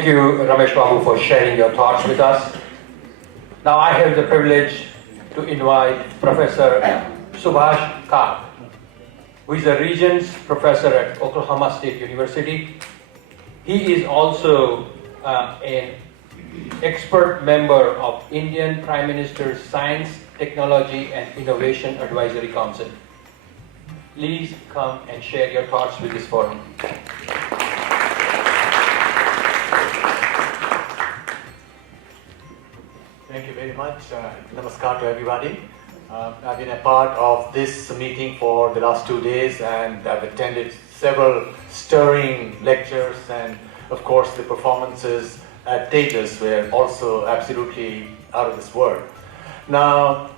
Thank you, Ramesh Babu, for sharing your thoughts with us. Now I have the privilege to invite Professor Subhash Kak, who is a Regents Professor at Oklahoma State University. He is also an expert member of Indian Prime Minister's Science, Technology and Innovation Advisory Council. Please come and share your thoughts with this forum. Thank you very much. Namaskar to everybody. I've been a part of this meeting for the last 2 days, and I've attended several stirring lectures, and of course the performances at Tejas were also absolutely out of this world. Now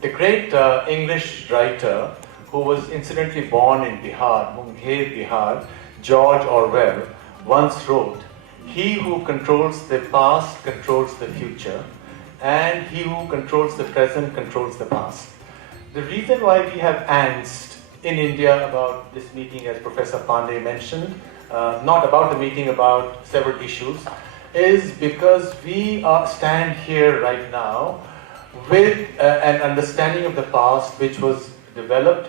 the great English writer who was incidentally born in Bihar, Munger, Bihar, George Orwell, once wrote, "He who controls the past controls the future, and he who controls the present controls the past." The reason why we have angst in India about this meeting, as Professor Pandey mentioned, not about the meeting, about several issues, is because we stand here right now with an understanding of the past which was developed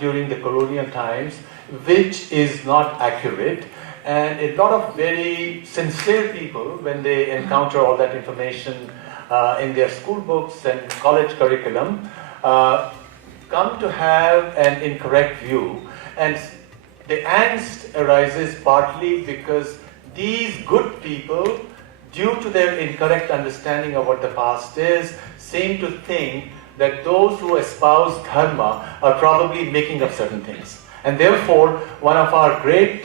during the colonial times, which is not accurate. And a lot of very sincere people, when they encounter all that information in their school books and college curriculum, come to have an incorrect view. And the angst arises partly because these good people, due to their incorrect understanding of what the past is, seem to think that those who espouse dharma are probably making up certain things. And therefore, one of our great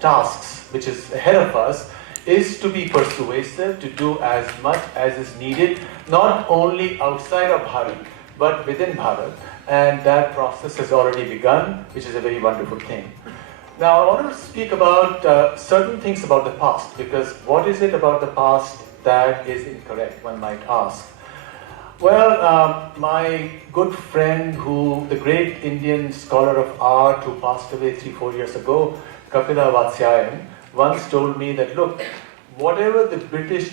tasks, which is ahead of us, is to be persuasive, to do as much as is needed, not only outside of Bharat, but within Bharat. And that process has already begun, which is a very wonderful thing. Now, I want to speak about certain things about the past, because what is it about the past that is incorrect, one might ask. Well, my good friend, the great Indian scholar of art who passed away 3-4 years ago, Kapila Vatsyayan, once told me that, look, whatever the British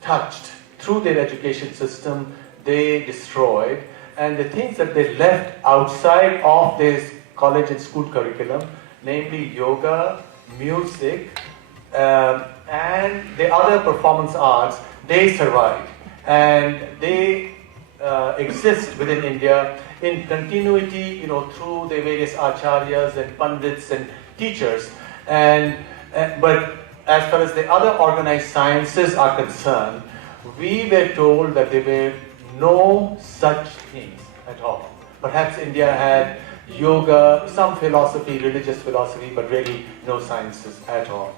touched through their education system, they destroyed, and the things that they left outside of their college and school curriculum, namely yoga, music, and the other performance arts, they survived. And they exist within India in continuity, through the various acharyas and pandits and teachers. But as far as the other organized sciences are concerned, we were told that there were no such things at all. Perhaps India had yoga, some philosophy, religious philosophy, but really no sciences at all.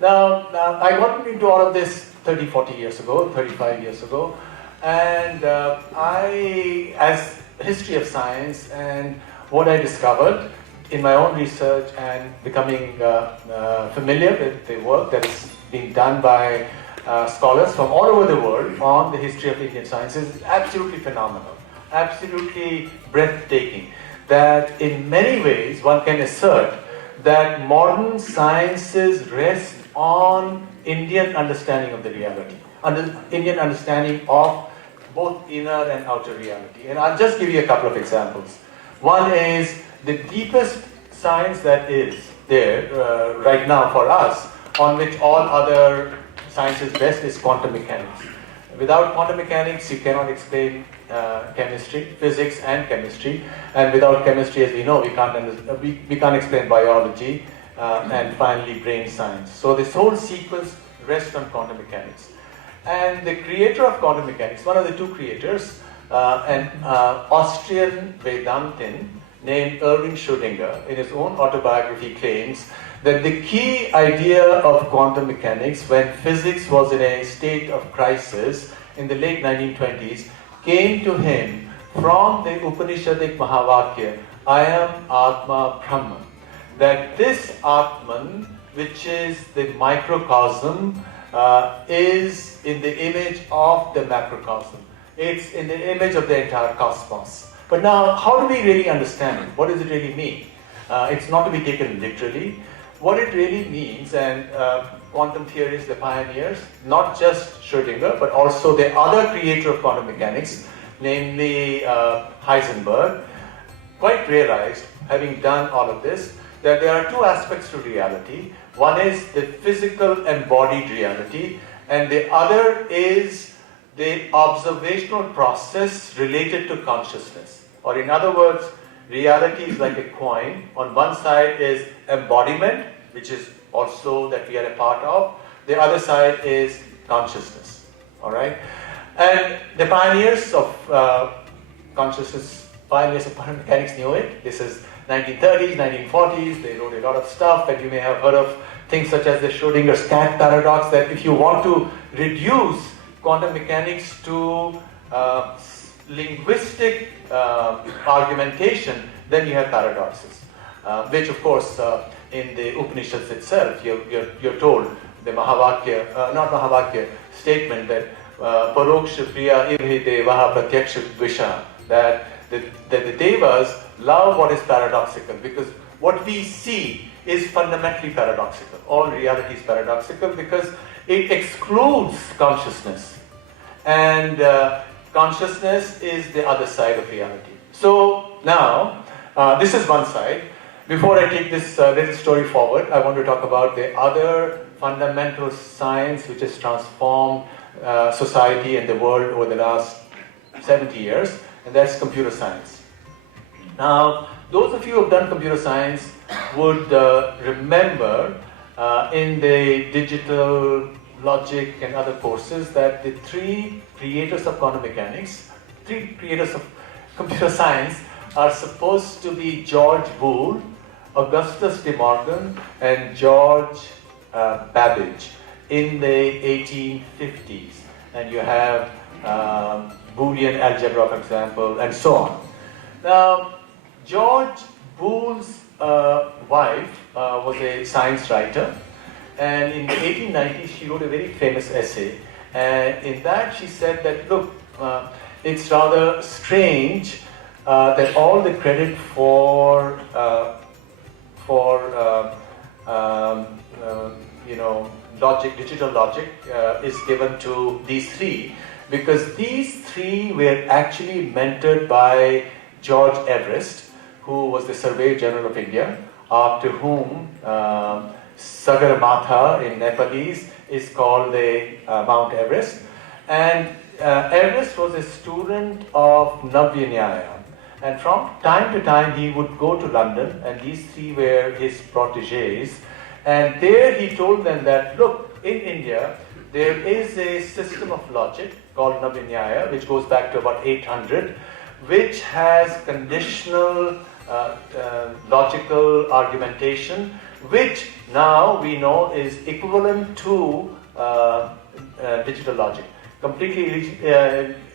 Now I got into all of this 30-40 years ago, 35 years ago, and as history of science and what I discovered in my own research and becoming familiar with the work that is being done by scholars from all over the world on the history of Indian science is absolutely phenomenal, absolutely breathtaking. That in many ways one can assert that modern sciences rest on Indian understanding of the reality, Indian understanding of both inner and outer reality. And I'll just give you a couple of examples. One is the deepest science that is there right now for us, on which all other sciences rest, is quantum mechanics. Without quantum mechanics, you cannot explain chemistry, physics and chemistry. And without chemistry, as we know, we can't explain biology and finally brain science. So this whole sequence rests on quantum mechanics. And the creator of quantum mechanics, one of the two creators, an Austrian Vedantin named Erwin Schrödinger, in his own autobiography claims that the key idea of quantum mechanics, when physics was in a state of crisis in the late 1920s, came to him from the Upanishadic Mahavakya, I am Atma Brahman. That this Atman, which is the microcosm, is in the image of the macrocosm. It's in the image of the entire cosmos. But now, how do we really understand it? What does it really mean? It's not to be taken literally. What it really means, and quantum theorists, the pioneers, not just Schrödinger, but also the other creator of quantum mechanics, namely Heisenberg, quite realized, having done all of this, that there are two aspects to reality. One is the physical embodied reality, and the other is the observational process related to consciousness. Or in other words, reality is like a coin. On one side is embodiment, which is also that we are a part of. The other side is consciousness. All right? And the pioneers of consciousness, pioneers of quantum mechanics knew it. This is 1930s, 1940s. They wrote a lot of stuff, and you may have heard of things such as the Schrödinger's cat paradox, that if you want to reduce quantum mechanics to linguistic argumentation, then you have paradoxes, which of course in the Upanishads itself, you're told the Mahavakya, not Mahavakya, statement that Paroksha Priya Ivhi Devaha Pratyaksha Dvisha, that the Devas love what is paradoxical, because what we see is fundamentally paradoxical. All reality is paradoxical because it excludes consciousness. And consciousness is the other side of reality. So now, this is one side. Before I take this little story forward, I want to talk about the other fundamental science which has transformed society and the world over the last 70 years, and that's computer science. Now, those of you who have done computer science would remember in the digital logic and other courses that the three creators of quantum mechanics, three creators of computer science are supposed to be George Boole, Augustus De Morgan, and George Babbage in the 1850s. And you have Boolean algebra, for example, and so on. Now, George Boole's wife was a science writer, and in the 1890s she wrote a very famous essay, and in that she said that, look, it's rather strange that all the credit for logic, digital logic, is given to these three, because these three were actually mentored by George Everest, who was the Surveyor General of India, after whom Sagarmatha in Nepalese is called the Mount Everest. And Everest was a student of Navya Nyaya. And from time to time he would go to London, and these three were his proteges. And there he told them that, look, in India there is a system of logic called Navya Nyaya, which goes back to about 800, which has conditional logical argumentation, which now we know is equivalent to digital logic, completely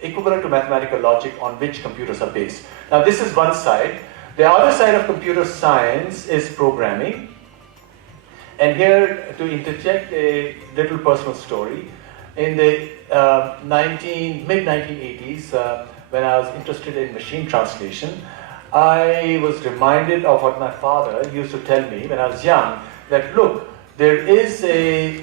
equivalent to mathematical logic on which computers are based. Now this is one side. The other side of computer science is programming. And here, to interject a little personal story, in the mid-1980s, when I was interested in machine translation, I was reminded of what my father used to tell me when I was young, that look, there is a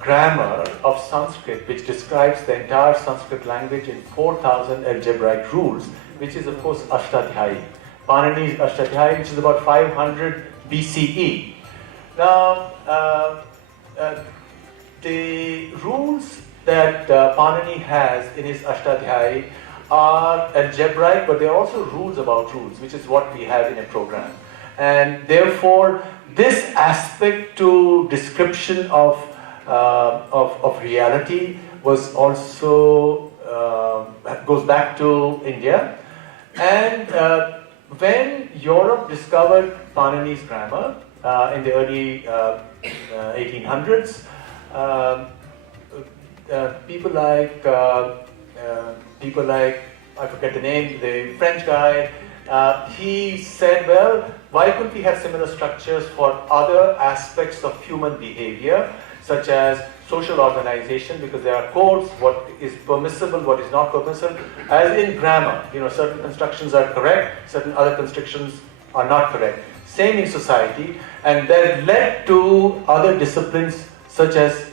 grammar of Sanskrit which describes the entire Sanskrit language in 4,000 algebraic rules, which is of course Ashtadhyayi. Panini's Ashtadhyayi, which is about 500 BCE. Now, the rules that Panini has in his Ashtadhyayi are algebraic, but they are also rules about rules, which is what we have in a program. And therefore, this aspect to description of reality was also goes back to India. And when Europe discovered Panini's grammar in the early 1800s, people like, I forget the name, the French guy, he said, well, why couldn't we have similar structures for other aspects of human behavior, such as social organization, because there are codes, what is permissible, what is not permissible, as in grammar, certain constructions are correct, certain other constructions are not correct. Same in society, and that led to other disciplines such as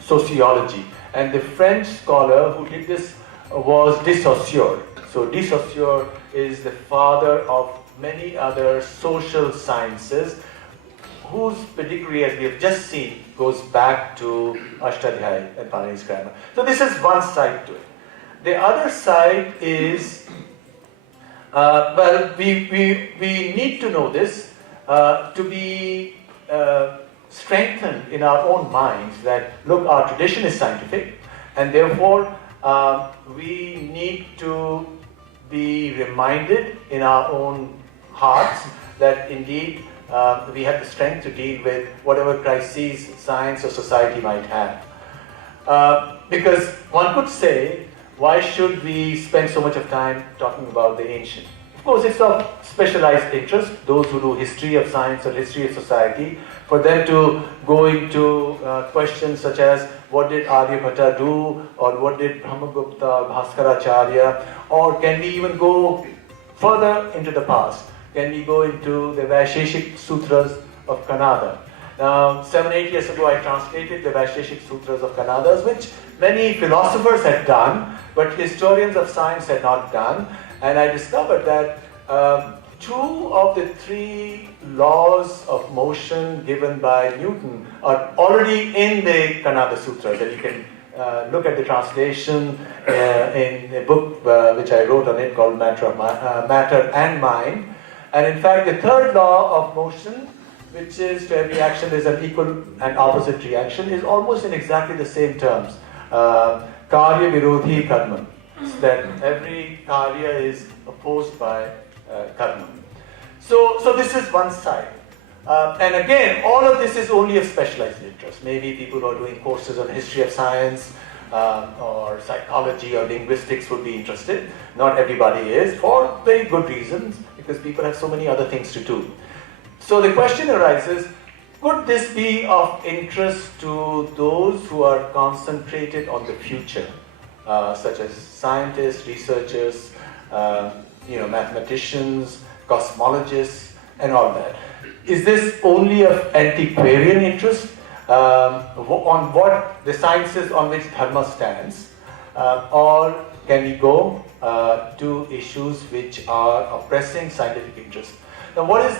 sociology. And the French scholar who did this was de Saussure. So de Saussure is the father of many other social sciences, whose pedigree, as we have just seen, goes back to Ashtadhyayi and Panini's grammar. So this is one side to it. The other side is, well, we need to know this to be strengthened in our own minds that, look, our tradition is scientific, and therefore we need to be reminded in our own hearts that indeed we have the strength to deal with whatever crises science or society might have. Because one could say, why should we spend so much of time talking about the ancient? Of course, it's of specialized interest, those who do history of science or history of society, for them to go into questions such as, what did Aryabhatta do, or what did Brahmagupta, Bhaskaracharya, or can we even go further into the past? Can we go into the Vaisheshik Sutras of Kannada? Now, 7-8 years ago, I translated the Vaisheshik Sutras of Kannada, which many philosophers had done, but historians of science had not done. And I discovered that 2 of the 3 laws of motion given by Newton are already in the Kannada Sutras. And you can look at the translation in a book which I wrote on it called Matter and Mind. And in fact, the 3rd law of motion, which is to every action there's an equal and opposite reaction, is almost in exactly the same terms. Karya virodhi karma. That every karya is opposed by karma. So this is one side. And again, all of this is only of specialized interest. Maybe people who are doing courses on history of science or psychology or linguistics would be interested. Not everybody is, for very good reasons, because people have so many other things to do. So the question arises, could this be of interest to those who are concentrated on the future, such as scientists, researchers, mathematicians, cosmologists, and all that? Is this only of antiquarian interest on what the sciences on which Dharma stands, or can we go to issues which are of pressing scientific interest? Now, what is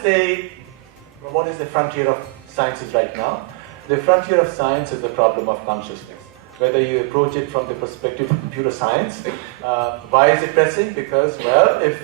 the frontier of sciences right now? The frontier of science is the problem of consciousness. Whether you approach it from the perspective of computer science, why is it pressing? Because, well, if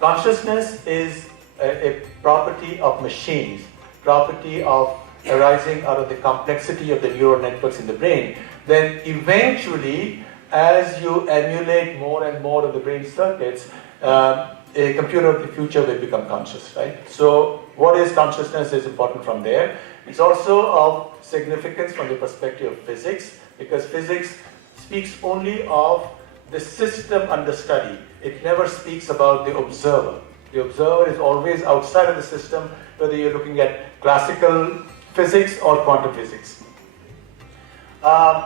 consciousness is a property of machines, property of arising out of the complexity of the neural networks in the brain, then eventually, as you emulate more and more of the brain circuits, a computer of the future will become conscious, right? So what is consciousness is important from there. It's also of significance from the perspective of physics, because physics speaks only of the system under study. It never speaks about the observer. The observer is always outside of the system, whether you're looking at classical physics or quantum physics.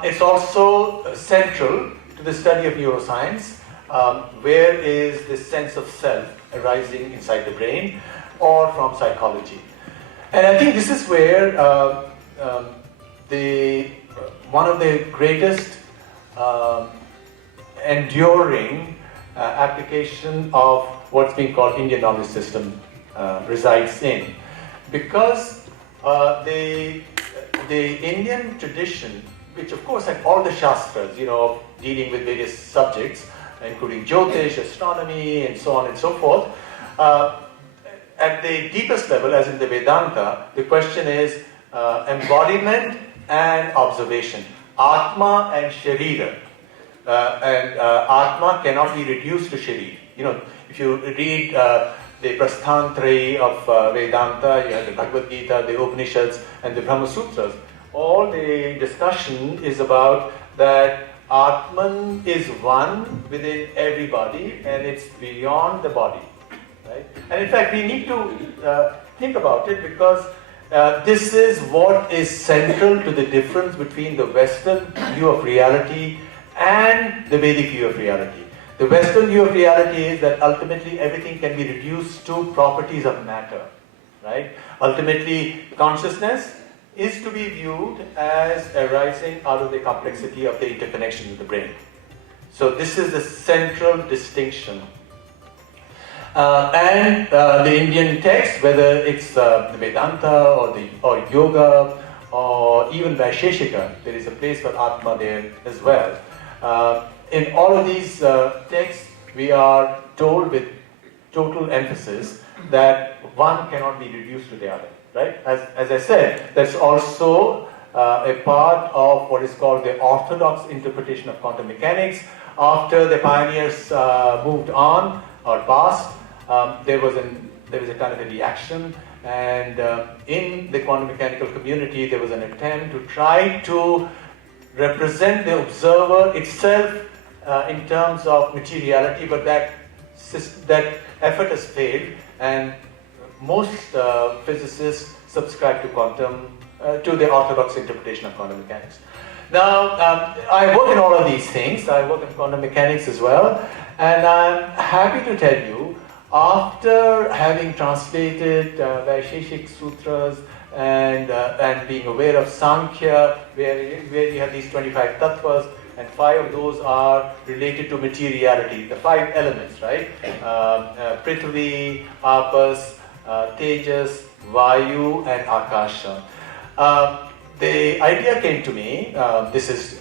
It's also central to the study of neuroscience. Where is the sense of self arising inside the brain, or from psychology? And I think this is where one of the greatest enduring application of what's being called Indian knowledge system resides in. Because the Indian tradition, which of course had all the shastras, dealing with various subjects, including Jyotish, astronomy, and so on and so forth. At the deepest level, as in the Vedanta, the question is embodiment and observation. Atma and Sharira. And Atma cannot be reduced to Sharira. If you read the Prasthantrayi of Vedanta, you have the Bhagavad Gita, the Upanishads, and the Brahma Sutras. All the discussion is about that Atman is one within everybody, and it's beyond the body, right? And in fact, we need to think about it, because this is what is central to the difference between the Western view of reality and the Vedic view of reality. The Western view of reality is that ultimately everything can be reduced to properties of matter, right? Ultimately, consciousness is to be viewed as arising out of the complexity of the interconnection with the brain. So this is the central distinction. The Indian text, whether it's the Vedanta or yoga or even Vaisheshika, there is a place for Atma there as well. In all of these texts, we are told with total emphasis that one cannot be reduced to the other, right? As I said, that's also a part of what is called the orthodox interpretation of quantum mechanics. After the pioneers moved on or passed, there was a kind of a reaction, and in the quantum mechanical community, there was an attempt to try to represent the observer itself in terms of materiality, but that effort has failed, and most physicists subscribe to to the orthodox interpretation of quantum mechanics. Now, I work in all of these things. I work in quantum mechanics as well, and I'm happy to tell you, after having translated Vaisheshik Sutras and being aware of Sankhya, where you have these 25 tattvas, and 5 of those are related to materiality, the 5 elements, right? Prithvi, Apas, Tejas, Vayu, and Akasha. The idea came to me, this is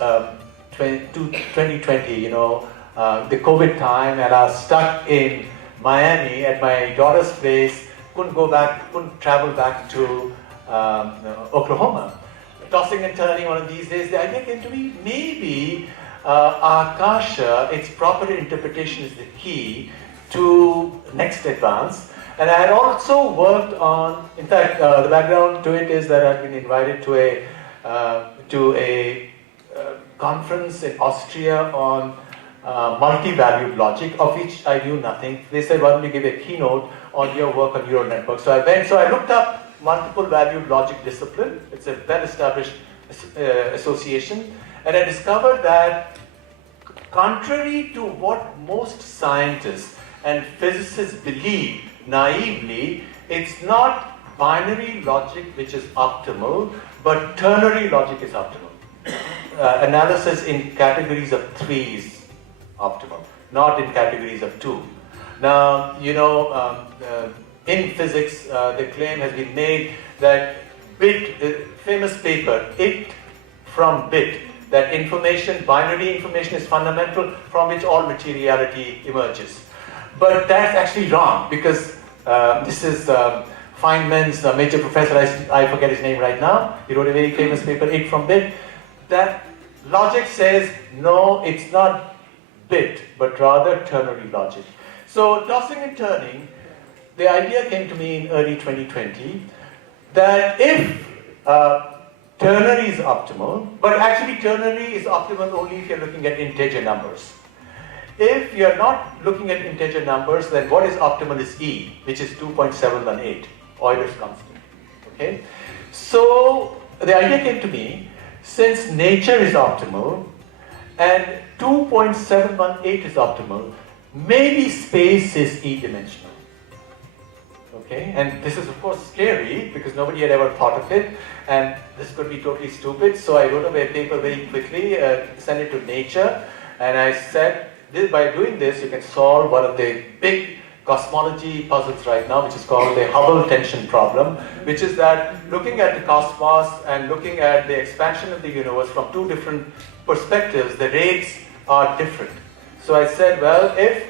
2020, the COVID time, and I was stuck in Miami at my daughter's place, couldn't travel back to Oklahoma. Tossing and turning one of these days, the idea came to me, maybe Akasha, its proper interpretation is the key to next advance. And I had also worked on, in fact, the background to it is that I've been invited to a conference in Austria on multi-valued logic, of which I knew nothing. They said, why don't you give a keynote on your work on neural networks? So I went, so I looked up multiple valued logic discipline. It's a well-established association. And I discovered that contrary to what most scientists and physicists believe naively, it's not binary logic which is optimal, but ternary logic is optimal. Analysis in categories of 3 is optimal, not in categories of 2. Now, in physics, the claim has been made that famous paper, it from bit, that binary information is fundamental from which all materiality emerges. But that's actually wrong, because this is Feynman's major professor, I forget his name right now, he wrote a very famous paper, it from bit, that logic says, no, it's not bit, but rather ternary logic. So tossing and turning, the idea came to me in early 2020 that if ternary is optimal, but actually ternary is optimal only if you're looking at integer numbers. If you're not looking at integer numbers, then what is optimal is E, which is 2.718, Euler's constant. Okay? So the idea came to me, since nature is optimal and 2.718 is optimal, maybe space is E-dimensional. Okay, and this is of course scary because nobody had ever thought of it, and this could be totally stupid. So I wrote a paper very quickly, sent it to Nature, and I said, by doing this, you can solve one of the big cosmology puzzles right now, which is called the Hubble tension problem, which is that looking at the cosmos and looking at the expansion of the universe from 2 different perspectives, the rates are different. So I said, well, if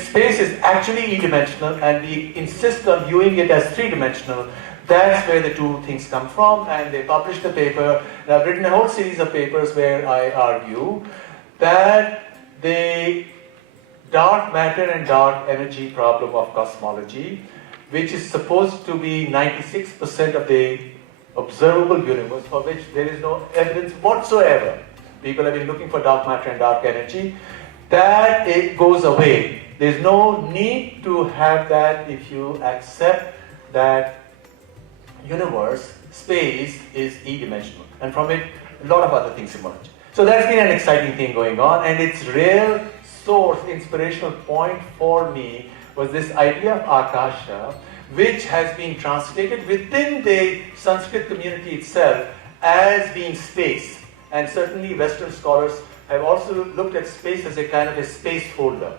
space is actually E-dimensional and we insist on viewing it as 3-dimensional, that's where the 2 things come from, and they published the paper. And I've written a whole series of papers where I argue that the dark matter and dark energy problem of cosmology, which is supposed to be 96% of the observable universe, for which there is no evidence whatsoever. People have been looking for dark matter and dark energy. That it goes away. There's no need to have that if you accept that universe, space is E-dimensional. And from it, a lot of other things emerge. So that's been an exciting thing going on, and its real source, inspirational point for me was this idea of Akasha, which has been translated within the Sanskrit community itself as being space. And certainly Western scholars have also looked at space as a kind of a space folder.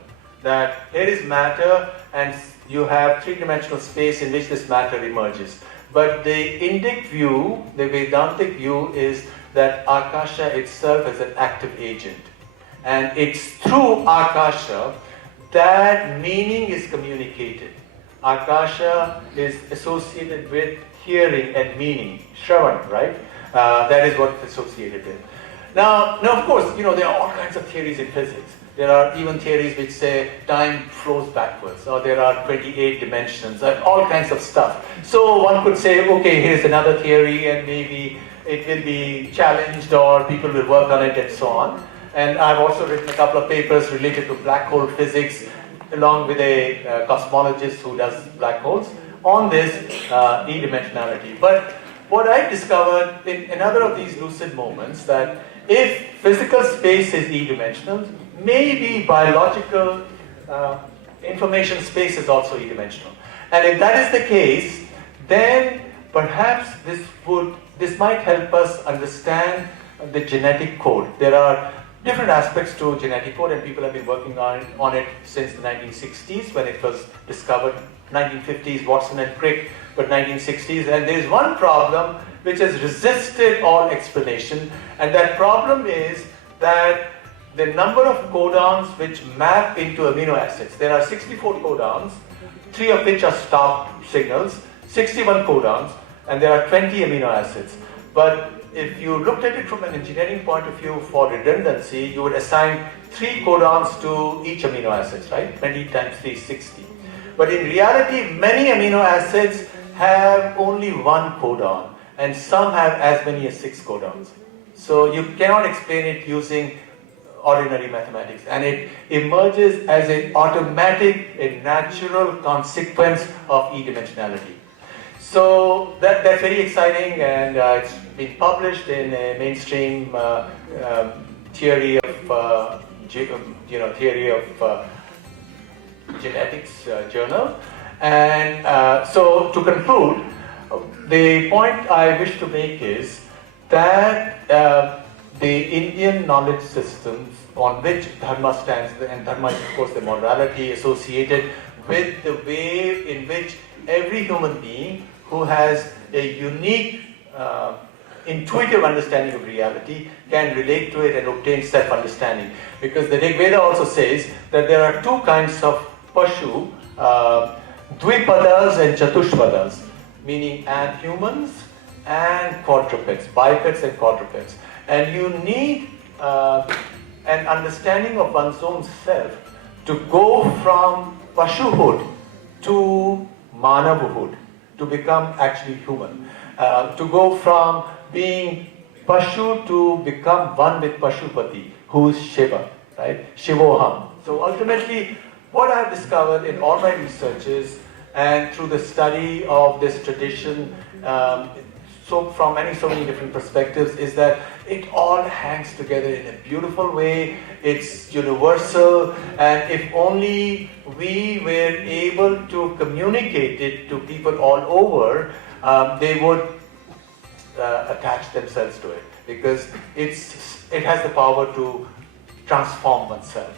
That here is matter and you have three-dimensional space in which this matter emerges. But the Indic view, the Vedantic view is that Akasha itself is an active agent. And it's through Akasha that meaning is communicated. Akasha is associated with hearing and meaning, Shravan, right? That is what it's associated with. Now, of course, there are all kinds of theories in physics. There are even theories which say time flows backwards, or there are 28 dimensions, and all kinds of stuff. So one could say, okay, here's another theory, and maybe it will be challenged, or people will work on it, and so on. And I've also written a couple of papers related to black hole physics, along with a cosmologist who does black holes, on this e-dimensionality. But what I discovered in another of these lucid moments, that if physical space is e-dimensional, maybe biological information space is also e-dimensional. And if that is the case, then perhaps this might help us understand the genetic code. There are different aspects to genetic code, and people have been working on it since the 1960s when it was discovered. 1950s, Watson and Crick, but 1960s. And there is one problem which has resisted all explanation, and that problem is that the number of codons which map into amino acids. There are 64 codons, 3 of which are stop signals, 61 codons, and there are 20 amino acids. But if you looked at it from an engineering point of view for redundancy, you would assign 3 codons to each amino acid, right? 20 times 3 is 60. But in reality, many amino acids have only 1 codon, and some have as many as 6 codons. So you cannot explain it using ordinary mathematics, and it emerges as an automatic, a natural consequence of e-dimensionality. So that's very exciting, and it's been published in a mainstream theory of genetics journal. And so to conclude, the point I wish to make is that the Indian knowledge systems on which Dharma stands, and Dharma is of course the morality associated with the way in which every human being who has a unique intuitive understanding of reality can relate to it and obtain self-understanding. Because the Rig Veda also says that there are 2 kinds of Pashu, Dvipadas and Chatushpadas, meaning and humans and quadrupeds, bipeds and quadrupeds. And you need an understanding of one's own self to go from Pashuhood to Manavahood, to become actually human. To go from being Pashu to become one with Pashupati, who is Shiva, right? Shivoham. So ultimately, what I've discovered in all my researches and through the study of this tradition, so from so many different perspectives, is that it all hangs together in a beautiful way. It's universal, and if only we were able to communicate it to people all over, they would attach themselves to it, because it has the power to transform oneself.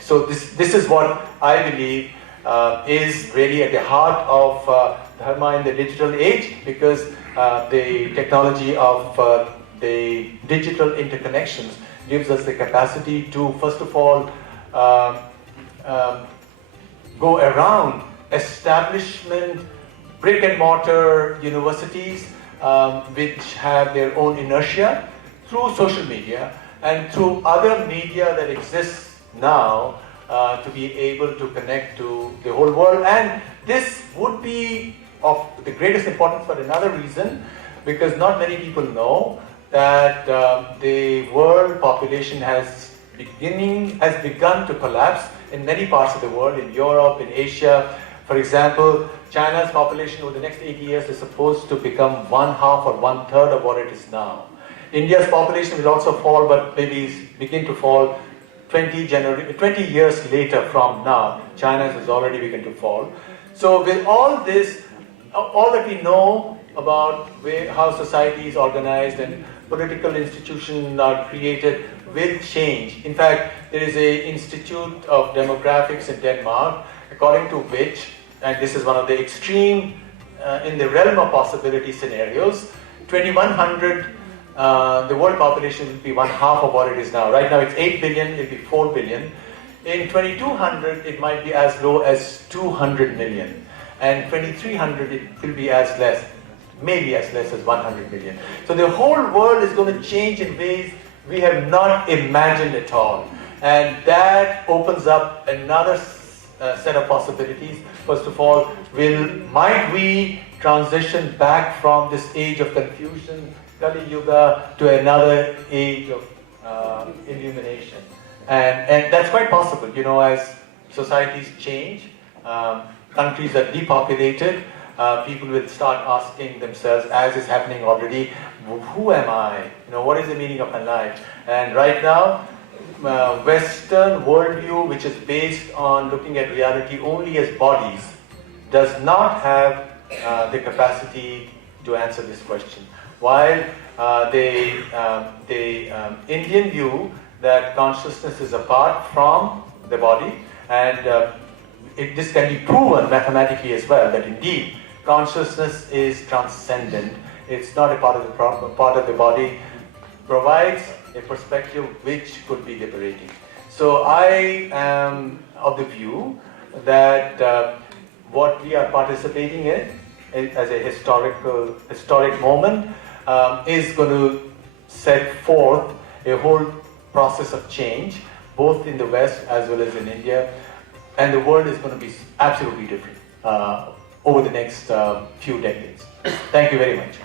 So this is what I believe is really at the heart of Dharma in the digital age, because the technology of the digital interconnections gives us the capacity to, first of all, go around establishment, brick and mortar universities which have their own inertia, through social media and through other media that exists now, to be able to connect to the whole world. And this would be of the greatest importance for another reason, because not many people know that the world population has begun to collapse in many parts of the world, in Europe, in Asia. For example, China's population over the next 80 years is supposed to become 1/2 or 1/3 of what it is now. India's population will also fall, but maybe begin to fall 20 years later from now. China's has already begun to fall. So with all this, all that we know about how society is organized and political institutions are created will change. In fact, there is an Institute of Demographics in Denmark, according to which, and this is one of the extreme, in the realm of possibility scenarios, 2100, the world population will be one half of what it is now. Right now it's 8 billion, it will be 4 billion. In 2200, it might be as low as 200 million. And 2300, it will be as less, maybe as less as 100 million. So the whole world is going to change in ways we have not imagined at all. And that opens up another set of possibilities. First of all, might we transition back from this age of confusion, Kali Yuga, to another age of illumination? And that's quite possible, you know, as societies change, countries are depopulated, people will start asking themselves, as is happening already, who am I? You know, what is the meaning of my life? And right now, Western worldview, which is based on looking at reality only as bodies, does not have the capacity to answer this question. While the Indian view that consciousness is apart from the body, and this can be proven mathematically as well, that indeed consciousness is transcendent. It's not a part of the body, provides a perspective which could be liberating. So I am of the view that what we are participating in as a historic moment is going to set forth a whole process of change, both in the West as well as in India, and the world is going to be absolutely different over the next few decades. Thank you very much.